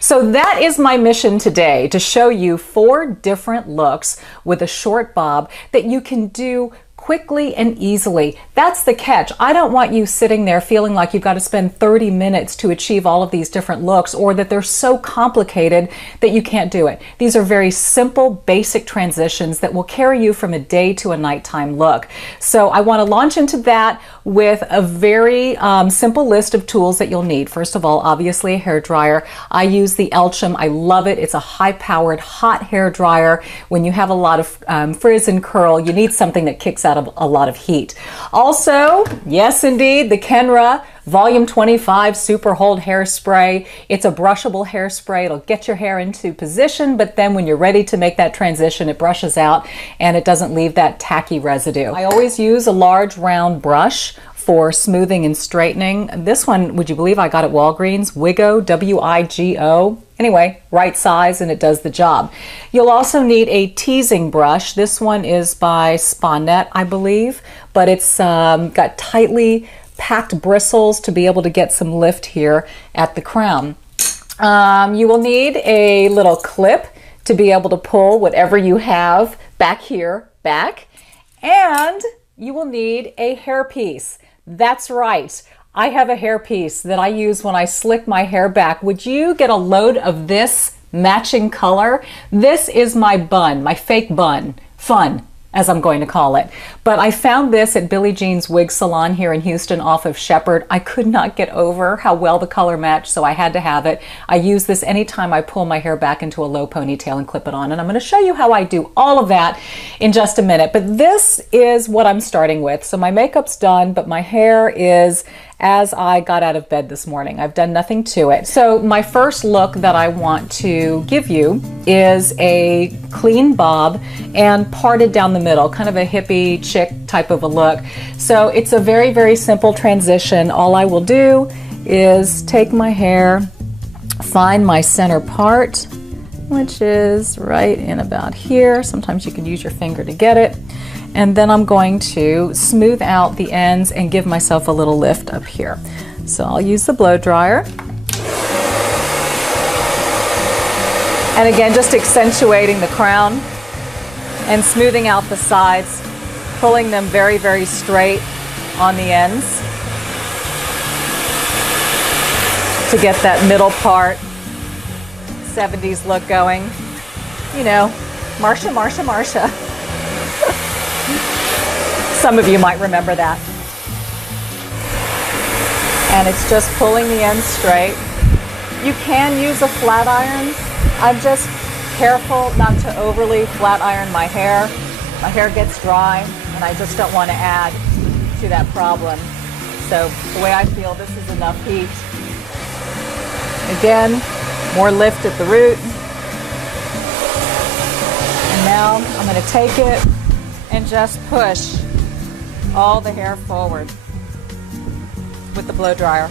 So that is my mission today, to show you 4 different looks with a short bob that you can do quickly and easily. That's the catch. I don't want you sitting there feeling like you've got to spend 30 minutes to achieve all of these different looks, or that they're so complicated that you can't do it. These are very simple, basic transitions that will carry you from a day to a nighttime look. So I want to launch into that with a very simple list of tools that you'll need. First of all, obviously a hair dryer. I use the Elchum. I love it. It's a high-powered hot hair dryer. When you have a lot of frizz and curl, you need something that kicks out of a lot of heat. Also, yes indeed, the Kenra Volume 25 Super Hold Hairspray. It's a brushable hairspray. It'll get your hair into position, but then when you're ready to make that transition, it brushes out and it doesn't leave that tacky residue. I always use a large round brush for smoothing and straightening. This one, would you believe I got at Walgreens? Wigo, W-I-G-O. Anyway, right size, and it does the job. You'll also need a teasing brush. This one is by Sponette, I believe, but it's got tightly packed bristles to be able to get some lift here at the crown. You will need a little clip to be able to pull whatever you have back here back, and you will need a hairpiece. That's right. I have a hairpiece that I use when I slick my hair back. Would you get a load of this matching color? This is my bun, my fake bun. Fun, as I'm going to call it. But I found this at Billie Jean's wig salon here in Houston off of Shepherd. I could not get over how well the color matched, so I had to have it. I use this anytime I pull my hair back into a low ponytail and clip it on. And I'm going to show you how I do all of that in just a minute. But this is what I'm starting with. So my makeup's done, but my hair is as I got out of bed this morning. I've done nothing to it. So my first look that I want to give you is a clean bob and parted down the middle, kind of a hippie chick type of a look. So it's a very, very simple transition. All I will do is take my hair, find my center part, which is right in about here. Sometimes you can use your finger to get it. And then I'm going to smooth out the ends and give myself a little lift up here. So I'll use the blow dryer. And again, just accentuating the crown and smoothing out the sides, pulling them very, very straight on the ends to get that middle part 70s look going. You know, Marsha, Marsha, Marsha. Some of you might remember that. And it's just pulling the ends straight. You can use a flat iron. I'm just careful not to overly flat iron my hair. My hair gets dry and I just don't want to add to that problem. So the way I feel, this is enough heat. Again, more lift at the root. And now I'm going to take it and just push all the hair forward with the blow dryer.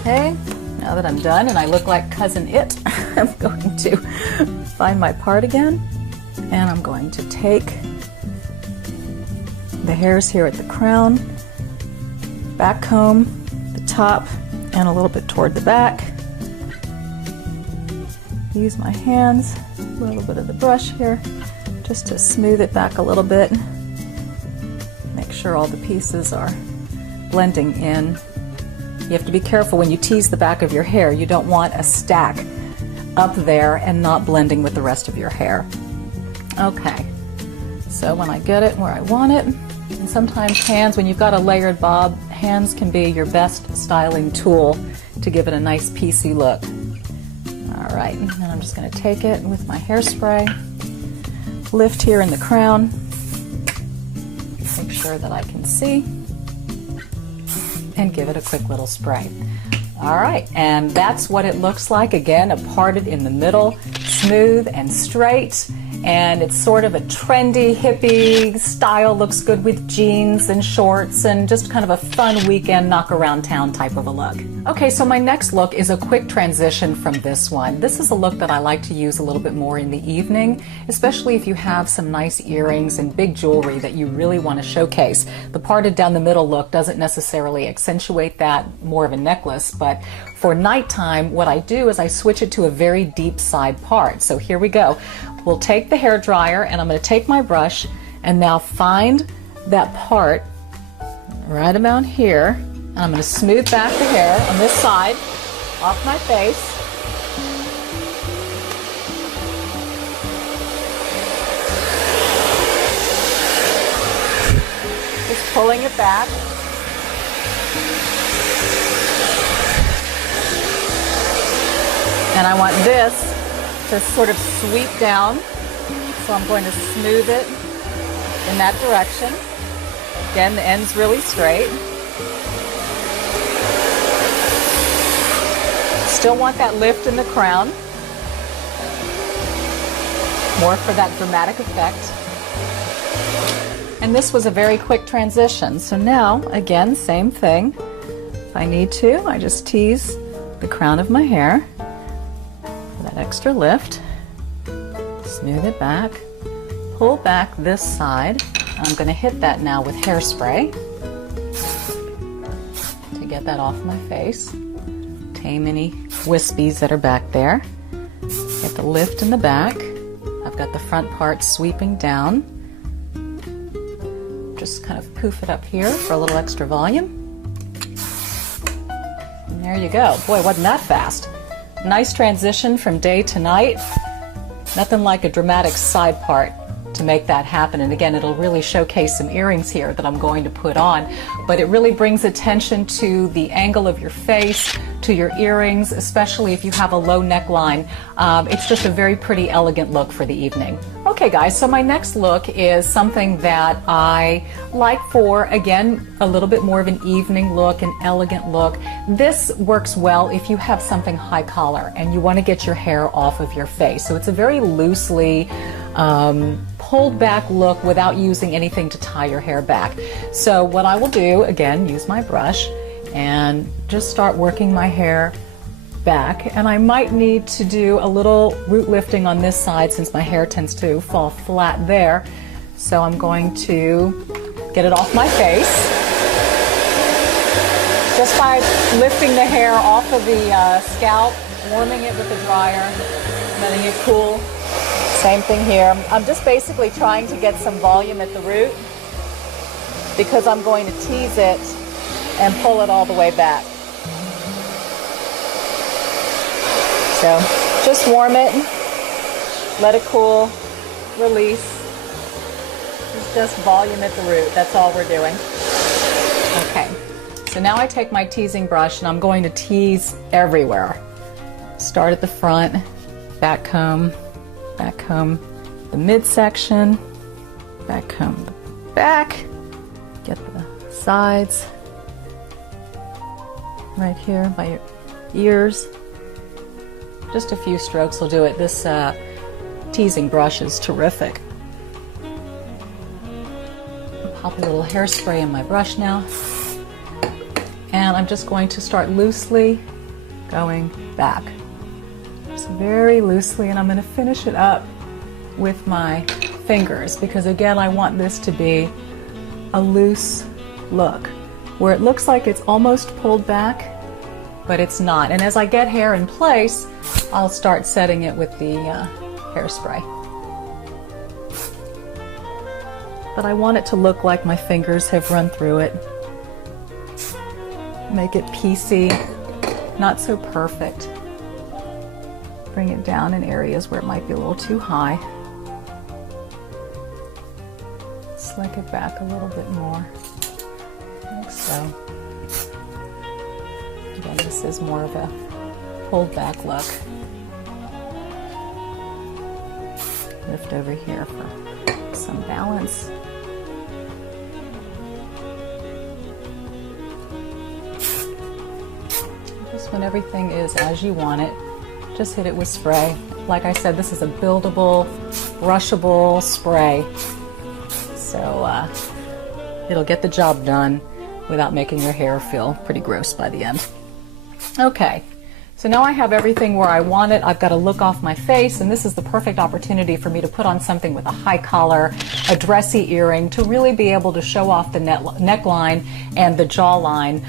Okay, now that I'm done and I look like Cousin It, I'm going to find my part again, and I'm going to take the hairs here at the crown, back comb, the top, and a little bit toward the back. Use my hands, a little bit of the brush here, just to smooth it back a little bit. Make sure all the pieces are blending in. You have to be careful when you tease the back of your hair. You don't want a stack up there and not blending with the rest of your hair. Okay, so when I get it where I want it, and sometimes hands, when you've got a layered bob, hands can be your best styling tool to give it a nice piecey look. All right, and then I'm just going to take it with my hairspray, lift here in the crown, make sure that I can see, and give it a quick little spray. All right, and that's what it looks like. Again, a parted in the middle, smooth and straight, and it's sort of a trendy, hippie style. Looks good with jeans and shorts and just kind of a fun weekend knock around town type of a look. Okay, so my next look is a quick transition from this one. This is a look that I like to use a little bit more in the evening, especially if you have some nice earrings and big jewelry that you really want to showcase. The parted down the middle look doesn't necessarily accentuate that, more of a necklace, but for nighttime, what I do is I switch it to a very deep side part. So here we go. We'll take the hair dryer, and I'm going to take my brush and now find that part right about here. And I'm going to smooth back the hair on this side off my face. Just pulling it back. And I want this to sort of sweep down, so I'm going to smooth it in that direction. Again, the end's really straight. Still want that lift in the crown, more for that dramatic effect. And this was a very quick transition. So now, again, same thing. If I need to, I just tease the crown of my hair for that extra lift. Smooth it back. Pull back this side. I'm going to hit that now with hairspray to get that off my face. Tame any wispies that are back there. Get the lift in the back. I've got the front part sweeping down. Just kind of poof it up here for a little extra volume. And there you go. Boy, wasn't that fast. Nice transition from day to night. Nothing like a dramatic side part to make that happen. And again, it'll really showcase some earrings here that I'm going to put on, but it really brings attention to the angle of your face, to your earrings, especially if you have a low neckline. It's just a very pretty elegant look for the evening. Okay guys, so my next look is something that I like for, again, a little bit more of an evening look, an elegant look. This works well if you have something high collar and you want to get your hair off of your face. So it's a very loosely pulled back look without using anything to tie your hair back. So what I will do, again, use my brush and just start working my hair back. And I might need to do a little root lifting on this side since my hair tends to fall flat there. So I'm going to get it off my face just by lifting the hair off of the scalp, warming it with the dryer, letting it cool. Same thing here. I'm just basically trying to get some volume at the root because I'm going to tease it and pull it all the way back. So just warm it, let it cool, release. It's just volume at the root. That's all we're doing. Okay, so now I take my teasing brush and I'm going to tease everywhere. Start at the front, back comb, the midsection, back comb the back, get the sides, right here by your ears. Just a few strokes will do it. This teasing brush is terrific. Pop a little hairspray in my brush now. And I'm just going to start loosely going back. Just very loosely, and I'm going to finish it up with my fingers because again, I want this to be a loose look where it looks like it's almost pulled back, but it's not. And as I get hair in place, I'll start setting it with the hairspray. But I want it to look like my fingers have run through it. Make it piecey, not so perfect. Bring it down in areas where it might be a little too high. Slick it back a little bit more, like so. Again, this is more of a pulled back look. Lift over here for some balance. Just when everything is as you want it, just hit it with spray. Like I said, this is a buildable, brushable spray. So it'll get the job done without making your hair feel pretty gross by the end. Okay, So now I have everything where I want it. I've got a look off my face, and this is the perfect opportunity for me to put on something with a high collar, a dressy earring, to really be able to show off the neckline and the jawline.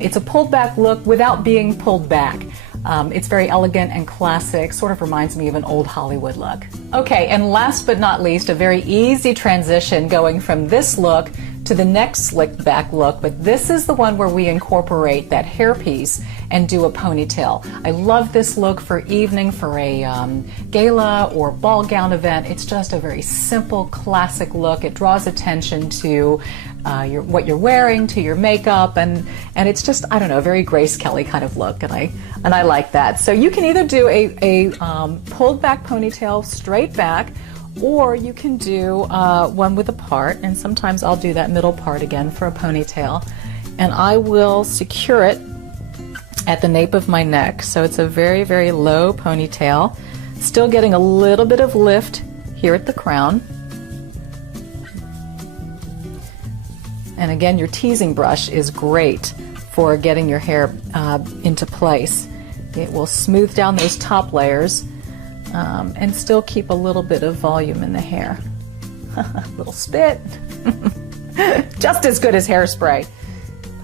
It's a pulled back look without being pulled back. It's very elegant and classic, sort of reminds me of an old Hollywood look. Okay, and last but not least, a very easy transition going from this look to the next slicked back look, but this is the one where we incorporate that hairpiece and do a ponytail. I love this look for evening, for a gala or ball gown event. It's just a very simple, classic look. It draws attention to what you're wearing, to your makeup, and it's just, I don't know, a very Grace Kelly kind of look, and I like that. So you can either do a pulled back ponytail straight back, or you can do one with a part, and sometimes I'll do that middle part again for a ponytail, and I will secure it at the nape of my neck. So it's a very, very low ponytail, still getting a little bit of lift here at the crown. And again, your teasing brush is great for getting your hair into place. It will smooth down those top layers and still keep a little bit of volume in the hair. A little spit. Just as good as hairspray.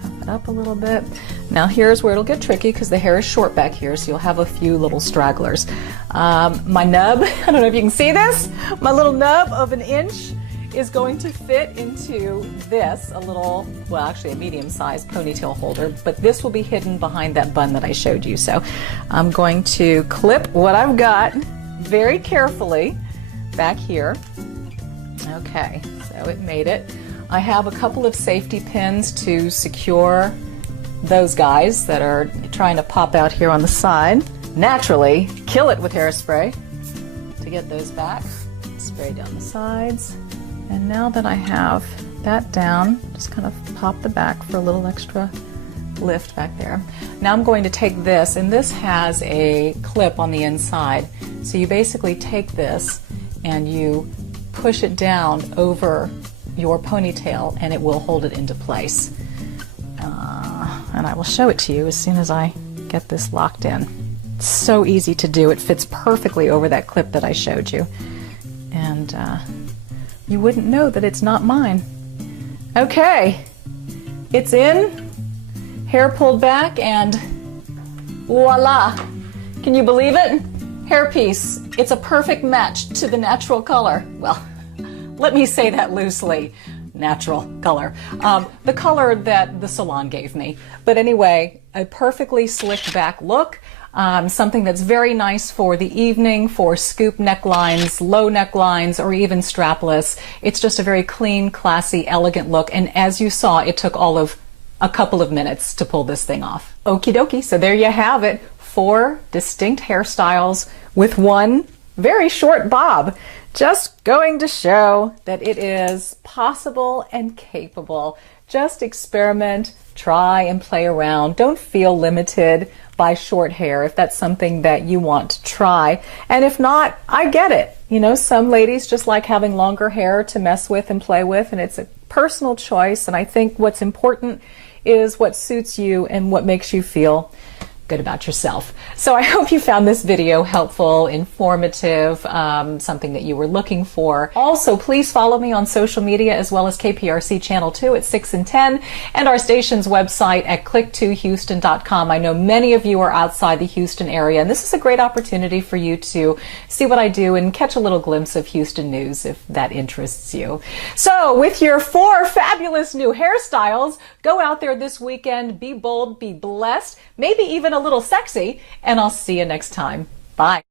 Puff it up a little bit. Now here's where it'll get tricky because the hair is short back here, so you'll have a few little stragglers. My nub, I don't know if you can see this, my little nub of 1 inch is going to fit into this, a little, well, actually a medium-sized ponytail holder, but this will be hidden behind that bun that I showed you. So I'm going to clip what I've got very carefully back here. Okay, so it made it. I have a couple of safety pins to secure those guys that are trying to pop out here on the side. Naturally, kill it with hairspray to get those back. Spray down the sides. And now that I have that down, just kind of pop the back for a little extra lift back there. Now I'm going to take this, and this has a clip on the inside. So you basically take this and you push it down over your ponytail and it will hold it into place. And I will show it to you as soon as I get this locked in. It's so easy to do. It fits perfectly over that clip that I showed you. And you wouldn't know that it's not mine. Okay, it's in, hair pulled back, and voila! Can you believe it? Hairpiece. It's a perfect match to the natural color. Well, let me say that loosely. Natural color. The color that the salon gave me. But anyway, a perfectly slicked back look. Something that's very nice for the evening, for scoop necklines, low necklines, or even strapless. It's just a very clean, classy, elegant look. And as you saw, it took all of a couple of minutes to pull this thing off. Okie dokie. So there you have it. 4 distinct hairstyles with one very short bob. Just going to show that it is possible and capable. Just experiment, try and play around. Don't feel limited by short hair if that's something that you want to try. And if not, I get it. You know, some ladies just like having longer hair to mess with and play with, and it's a personal choice. And I think what's important is what suits you and what makes you feel good about yourself. So I hope you found this video helpful, informative, something that you were looking for. Also, please follow me on social media as well as KPRC Channel 2 at 6 and 10 and our station's website at click2houston.com. I know many of you are outside the Houston area, and this is a great opportunity for you to see what I do and catch a little glimpse of Houston news if that interests you. So with your 4 fabulous new hairstyles, go out there this weekend, be bold, be blessed, maybe even a little sexy, and I'll see you next time. Bye.